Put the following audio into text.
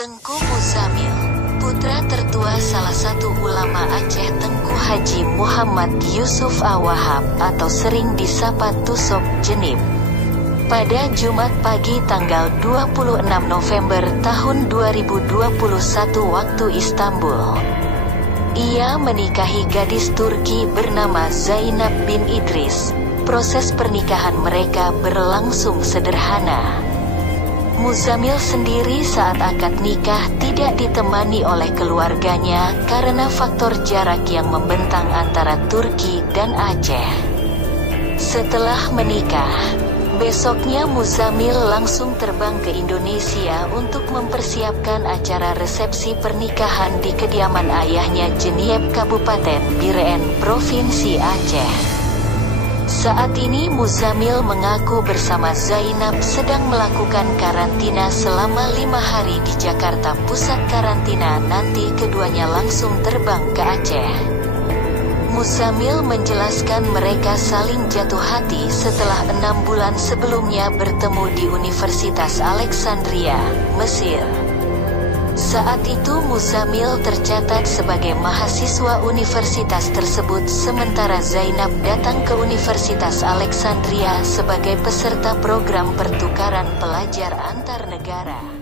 Tengku Muzamil, putra tertua salah satu ulama Aceh Tengku Haji Muhammad Yusuf Awahab atau sering disapa Tusok Jenib. Pada Jumat pagi tanggal 26 November tahun 2021 waktu Istanbul, ia menikahi gadis Turki bernama Zainab bin Idris. Proses pernikahan mereka berlangsung sederhana. Muzamil sendiri saat akad nikah tidak ditemani oleh keluarganya karena faktor jarak yang membentang antara Turki dan Aceh. Setelah menikah, besoknya Muzamil langsung terbang ke Indonesia untuk mempersiapkan acara resepsi pernikahan di kediaman ayahnya Jeniep Kabupaten Biren, Provinsi Aceh. Saat ini Muzamil mengaku bersama Zainab sedang melakukan karantina selama 5 hari di Jakarta Pusat Karantina. Nanti keduanya langsung terbang ke Aceh. Muzamil menjelaskan mereka saling jatuh hati setelah 6 bulan sebelumnya bertemu di Universitas Alexandria, Mesir. Saat itu Muzamil tercatat sebagai mahasiswa universitas tersebut, sementara Zainab datang ke Universitas Alexandria sebagai peserta program pertukaran pelajar antar negara.